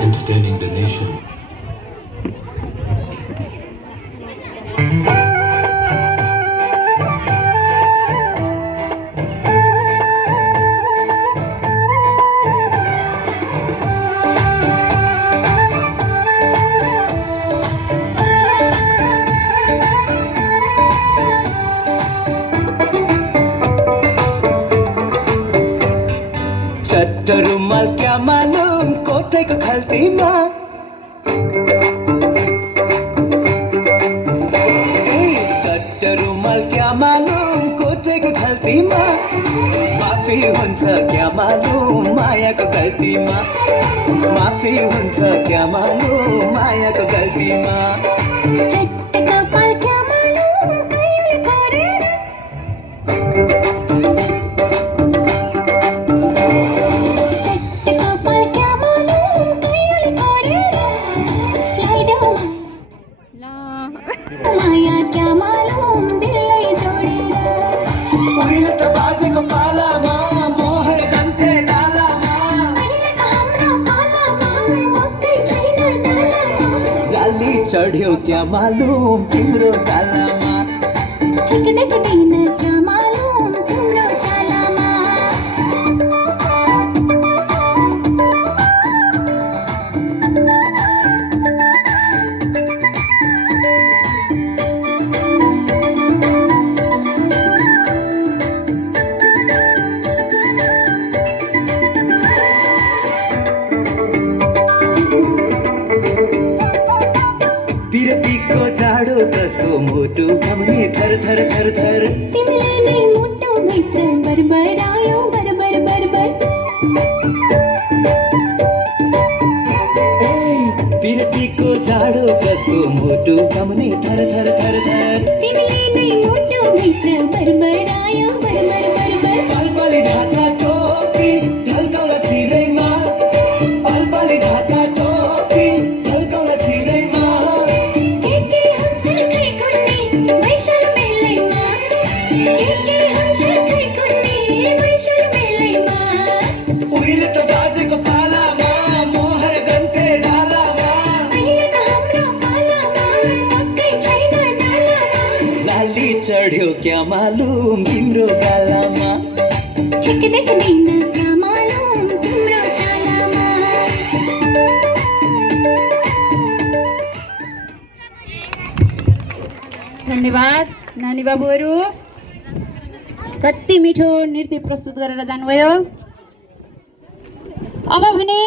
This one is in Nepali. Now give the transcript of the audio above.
entertaining the nation. चट्ट रुमाल क्या मालूम कोठेको खल्तीमा चट्ट रुमाल क्या मालूम कोठेको खल्तीमा माफी हुन्छ क्या मालूम मायाको गल्तीमा माफी हुन्छ क्या मालूम मायाको गल्तीमा चट्ट कपाल क्या मालूम कहिले गरेर माया क्या मालूम दिललाई जोडेर उहिले त बाजेको पालामा मोहर गन्थे डालामा अहिले त हाम्रो पालामा मकै छैन डालामा लाली चढ्यो क्या मालूम तिम्रो गालामा ठिक देख्दैन क्या मालूम तिम्रो चालामा पिरतीको जाडो कस्तो मोटो घामले थर थर थर थर तिमीले नै मुटु भित्र बरबरायो बरबर बरबर पिरतीको जाडो कस्तो मोटो घामले थर थर थर थर तिमीले नै मुटु भित्र बरबरायो बरबर बरबर पलपली ढाका टोपी ढल्काउला सिरैमा पलपली ढाका टोपी ढल्काउला सिरैमा के हुन्छ खै कुन्नी वैशर मेलैमा के हुन्छ खै कुन्नी वैशर मेलैमा उहिले त बाजेको पालामा मोहर गन्थे डालामा अहिले त हाम्रो पालामा मकै छैन डालामा लाली चढ्यो क्या मालूम तिम्रो गालामा ठिक देख्दैन क्या मालूम तिम्रो चालामा धन्यवाद नानी बाबुहरू कति मिठो नृत्य प्रस्तुत गरेर जानुभयो। अब भने